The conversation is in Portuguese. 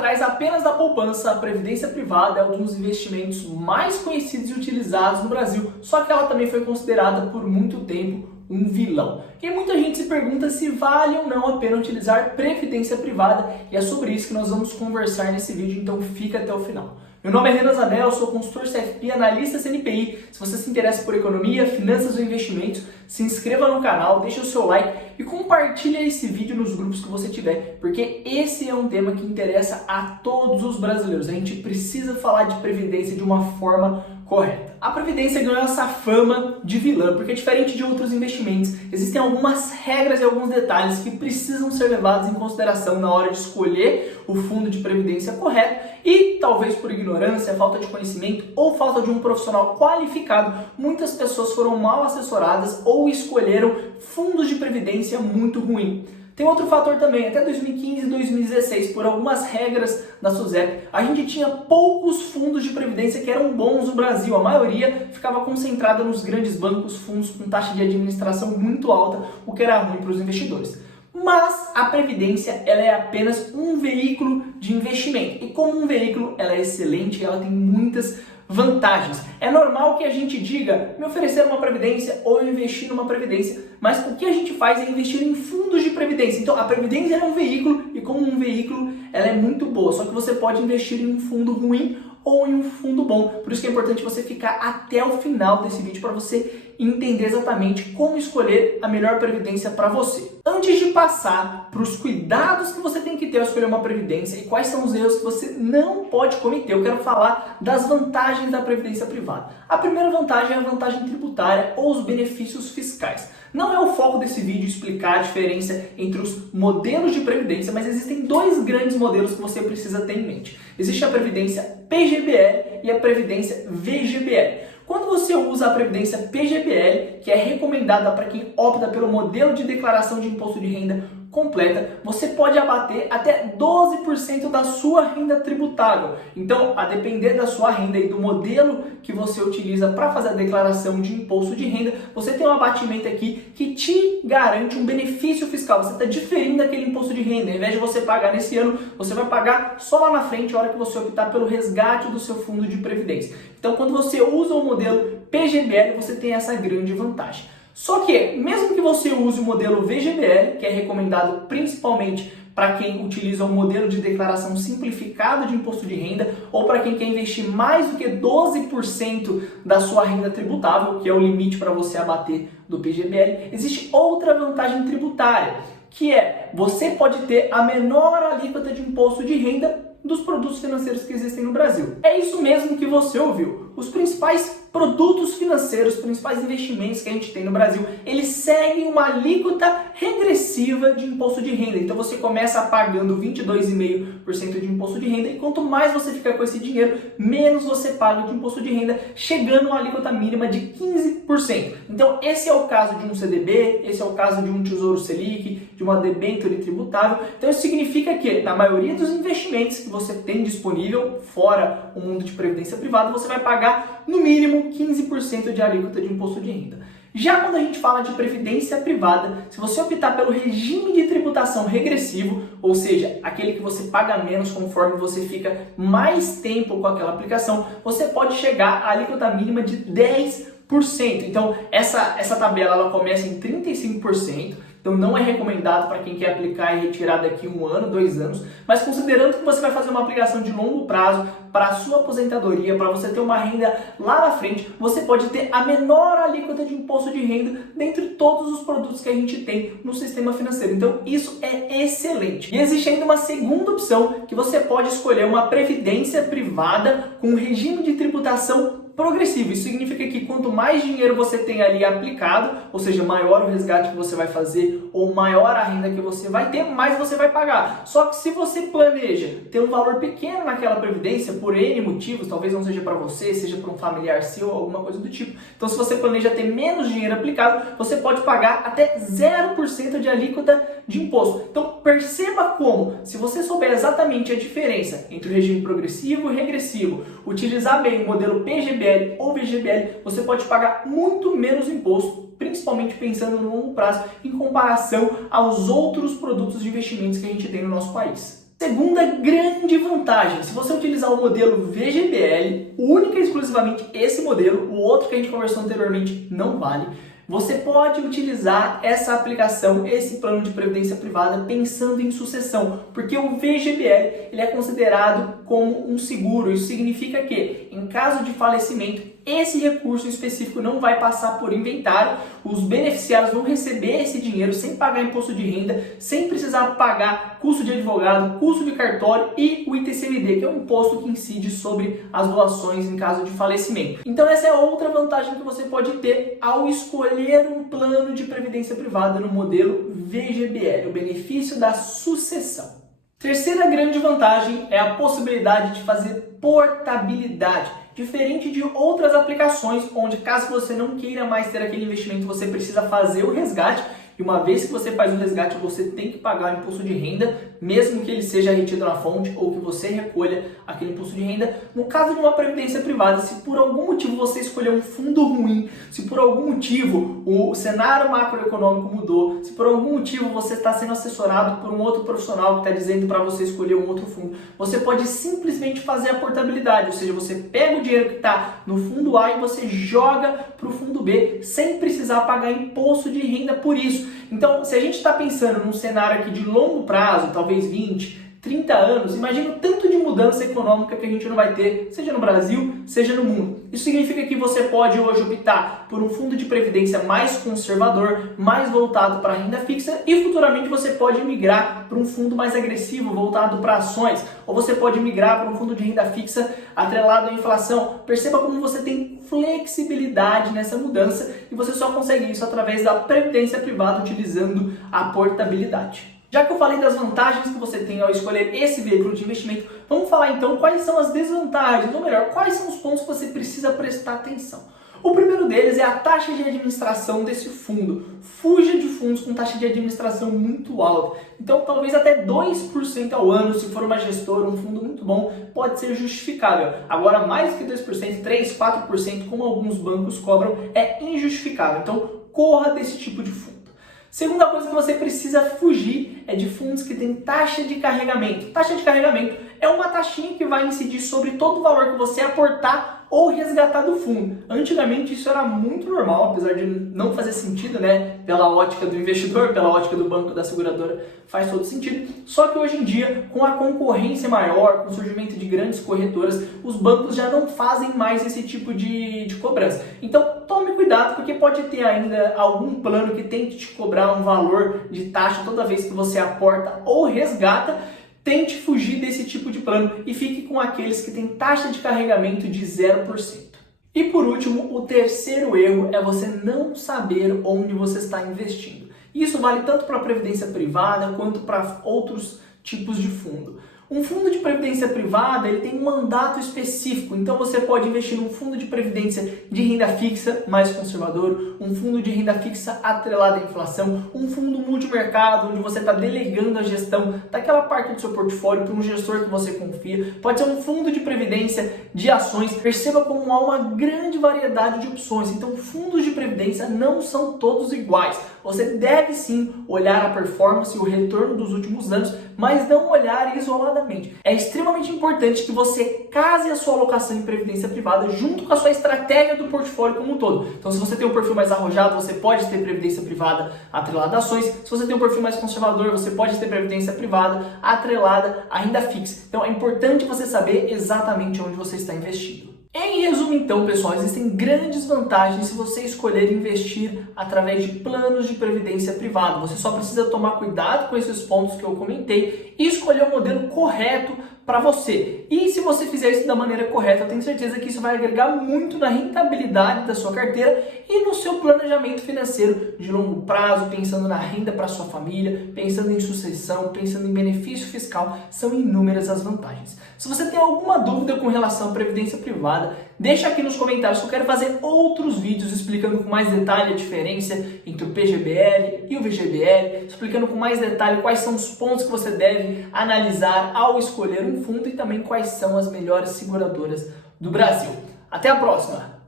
Atrás apenas da poupança, a previdência privada é um dos investimentos mais conhecidos e utilizados no Brasil, só que ela também foi considerada por muito tempo um vilão. E muita gente se pergunta se vale ou não a pena utilizar previdência privada, e é sobre isso que nós vamos conversar nesse vídeo, então fica até o final. Meu nome é Renan Zanella, sou consultor CFP, analista CNPI. Se você se interessa por economia, finanças ou investimentos, se inscreva no canal, deixe o seu like e compartilhe esse vídeo nos grupos que você tiver, porque esse é um tema que interessa a todos os brasileiros. A gente precisa falar de previdência de uma forma correta. A previdência ganhou essa fama de vilã, porque diferente de outros investimentos, existem algumas regras e alguns detalhes que precisam ser levados em consideração na hora de escolher o fundo de previdência correto e, talvez por ignorância, falta de conhecimento ou falta de um profissional qualificado, muitas pessoas foram mal assessoradas ou escolheram fundos de previdência muito ruins. Tem outro fator também, até 2015 e 2016, por algumas regras da SUSEP, a gente tinha poucos fundos de previdência que eram bons no Brasil. A maioria ficava concentrada nos grandes bancos, fundos com taxa de administração muito alta, o que era ruim para os investidores. Mas a previdência ela é apenas um veículo de investimento. E como um veículo, ela é excelente, ela tem muitas vantagens. É normal que a gente diga, me oferecer uma previdência ou investir numa previdência, mas o que a gente faz é investir em fundos de previdência. Então a previdência é um veículo e como um veículo ela é muito boa, só que você pode investir em um fundo ruim ou em um fundo bom. Por isso que é importante você ficar até o final desse vídeo para você entender exatamente como escolher a melhor previdência para você. Antes de passar para os cuidados que você tem que ter ao escolher uma previdência e quais são os erros que você não pode cometer, eu quero falar das vantagens da previdência privada. A primeira vantagem é a vantagem tributária ou os benefícios fiscais. Não é o foco desse vídeo explicar a diferença entre os modelos de previdência, mas existem dois grandes modelos que você precisa ter em mente. Existe a previdência PGBL e a previdência VGBL. Quando você usa a previdência PGBL, que é recomendada para quem opta pelo modelo de declaração de imposto de renda completa, você pode abater até 12% da sua renda tributável. Então, a depender da sua renda e do modelo que você utiliza para fazer a declaração de imposto de renda, você tem um abatimento aqui que te garante um benefício fiscal. Você está diferindo aquele imposto de renda. Ao invés de você pagar nesse ano, você vai pagar só lá na frente, a hora que você optar pelo resgate do seu fundo de previdência. Então, quando você usa o modelo PGBL, você tem essa grande vantagem. Só que, mesmo que você use o modelo VGBL, que é recomendado principalmente para quem utiliza o modelo de declaração simplificado de imposto de renda ou para quem quer investir mais do que 12% da sua renda tributável, que é o limite para você abater do PGBL, existe outra vantagem tributária, que é você pode ter a menor alíquota de imposto de renda dos produtos financeiros que existem no Brasil. É isso mesmo que você ouviu. Os principais produtos financeiros, os principais investimentos que a gente tem no Brasil, eles seguem uma alíquota regressiva de imposto de renda. Então você começa pagando 22,5% de imposto de renda e quanto mais você fica com esse dinheiro, menos você paga de imposto de renda, chegando a uma alíquota mínima de 15%. Então esse é o caso de um CDB, esse é o caso de um Tesouro Selic, de uma debênture tributável. Então isso significa que na maioria dos investimentos que você tem disponível, fora o mundo de previdência privada, você vai pagar no mínimo 15% de alíquota de imposto de renda. Já quando a gente fala de previdência privada, se você optar pelo regime de tributação regressivo, ou seja, aquele que você paga menos conforme você fica mais tempo com aquela aplicação, você pode chegar à alíquota mínima de 10%. Então, essa tabela ela começa em 35%. Então não é recomendado para quem quer aplicar e retirar daqui 1 ano, 2 anos, mas considerando que você vai fazer uma aplicação de longo prazo para a sua aposentadoria, para você ter uma renda lá na frente, você pode ter a menor alíquota de imposto de renda dentre todos os produtos que a gente tem no sistema financeiro. Então isso é excelente. E existe ainda uma segunda opção, que você pode escolher uma previdência privada com regime de tributação progressivo. Isso significa que quanto mais dinheiro você tem ali aplicado, ou seja, maior o resgate que você vai fazer ou maior a renda que você vai ter, mais você vai pagar. Só que se você planeja ter um valor pequeno naquela previdência, por N motivos, talvez não seja para você, seja para um familiar seu, alguma coisa do tipo. Então se você planeja ter menos dinheiro aplicado, você pode pagar até 0% de alíquota de imposto. Então perceba como, se você souber exatamente a diferença entre o regime progressivo e regressivo, utilizar bem o modelo PGBL ou VGBL, você pode pagar muito menos imposto, principalmente pensando no longo prazo, em comparação aos outros produtos de investimentos que a gente tem no nosso país. Segunda grande vantagem vantagem, se você utilizar o modelo VGBL, única e exclusivamente esse modelo, o outro que a gente conversou anteriormente não vale. Você pode utilizar essa aplicação, esse plano de previdência privada, pensando em sucessão, porque o VGBL ele é considerado como um seguro. Isso significa que, em caso de falecimento, esse recurso específico não vai passar por inventário, os beneficiários vão receber esse dinheiro sem pagar imposto de renda, sem precisar pagar custo de advogado, custo de cartório e o ITCMD, que é um imposto que incide sobre as doações em caso de falecimento. Então essa é outra vantagem que você pode ter ao escolher um plano de previdência privada no modelo VGBL, o benefício da sucessão. Terceira grande vantagem é a possibilidade de fazer portabilidade. Diferente de outras aplicações, onde caso você não queira mais ter aquele investimento, você precisa fazer o resgate. E uma vez que você faz o resgate, você tem que pagar o imposto de renda, mesmo que ele seja retido na fonte ou que você recolha aquele imposto de renda. No caso de uma previdência privada, se por algum motivo você escolher um fundo ruim, se por algum motivo o cenário macroeconômico mudou, se por algum motivo você está sendo assessorado por um outro profissional que está dizendo para você escolher um outro fundo, você pode simplesmente fazer a portabilidade, ou seja, você pega o dinheiro que está no fundo A e você joga para o fundo B, sem precisar pagar imposto de renda por isso. Então, se a gente está pensando num cenário aqui de longo prazo, talvez 20, 30 anos, imagina o tanto de mudança econômica que a gente não vai ter, seja no Brasil, seja no mundo. Isso significa que você pode hoje optar por um fundo de previdência mais conservador, mais voltado para a renda fixa e futuramente você pode migrar para um fundo mais agressivo, voltado para ações, ou você pode migrar para um fundo de renda fixa atrelado à inflação. Perceba como você tem flexibilidade nessa mudança e você só consegue isso através da previdência privada utilizando a portabilidade. Já que eu falei das vantagens que você tem ao escolher esse veículo de investimento, vamos falar então quais são as desvantagens, ou melhor, quais são os pontos que você precisa prestar atenção. O primeiro deles é a taxa de administração desse fundo. Fuja de fundos com taxa de administração muito alta. Então, talvez até 2% ao ano, se for uma gestora, um fundo muito bom, pode ser justificável. Agora, mais que 2%, 3%, 4%, como alguns bancos cobram, é injustificável. Então, corra desse tipo de fundo. Segunda coisa que você precisa fugir é de fundos que têm taxa de carregamento. Taxa de carregamento é uma taxinha que vai incidir sobre todo o valor que você aportar ou resgatar do fundo. Antigamente isso era muito normal, apesar de não fazer sentido, né? Pela ótica do investidor, pela ótica do banco, da seguradora, faz todo sentido. Só que hoje em dia, com a concorrência maior, com o surgimento de grandes corretoras, os bancos já não fazem mais esse tipo de cobrança. Então tome cuidado, porque pode ter ainda algum plano que tente te cobrar um valor de taxa toda vez que você aporta ou resgata. Tente fugir desse tipo de plano e fique com aqueles que têm taxa de carregamento de 0%. E por último, o terceiro erro é você não saber onde você está investindo. Isso vale tanto para a previdência privada quanto para outros tipos de fundo. Um fundo de previdência privada ele tem um mandato específico, então você pode investir num fundo de previdência de renda fixa mais conservador, um fundo de renda fixa atrelado à inflação, um fundo multimercado onde você está delegando a gestão daquela parte do seu portfólio para um gestor que você confia, pode ser um fundo de previdência de ações. Perceba como há uma grande variedade de opções, então fundos de previdência não são todos iguais. Você deve sim olhar a performance e o retorno dos últimos anos, mas não olhar isoladamente. É extremamente importante que você case a sua alocação em previdência privada junto com a sua estratégia do portfólio como um todo. Então, se você tem um perfil mais arrojado, você pode ter previdência privada atrelada a ações. Se você tem um perfil mais conservador, você pode ter previdência privada atrelada à renda fixa. Então, é importante você saber exatamente onde você está investindo. Em resumo, então, pessoal, existem grandes vantagens se você escolher investir através de planos de previdência privada. Você só precisa tomar cuidado com esses pontos que eu comentei e escolher o modelo correto para você. E se você fizer isso da maneira correta, eu tenho certeza que isso vai agregar muito na rentabilidade da sua carteira e no seu planejamento financeiro de longo prazo, pensando na renda para sua família, pensando em sucessão, pensando em benefício fiscal. São inúmeras as vantagens. Se você tem alguma dúvida com relação à previdência privada, deixa aqui nos comentários que eu quero fazer outros vídeos explicando com mais detalhe a diferença entre o PGBL e o VGBL, explicando com mais detalhe quais são os pontos que você deve analisar ao escolher um fundo e também quais são as melhores seguradoras do Brasil. Até a próxima!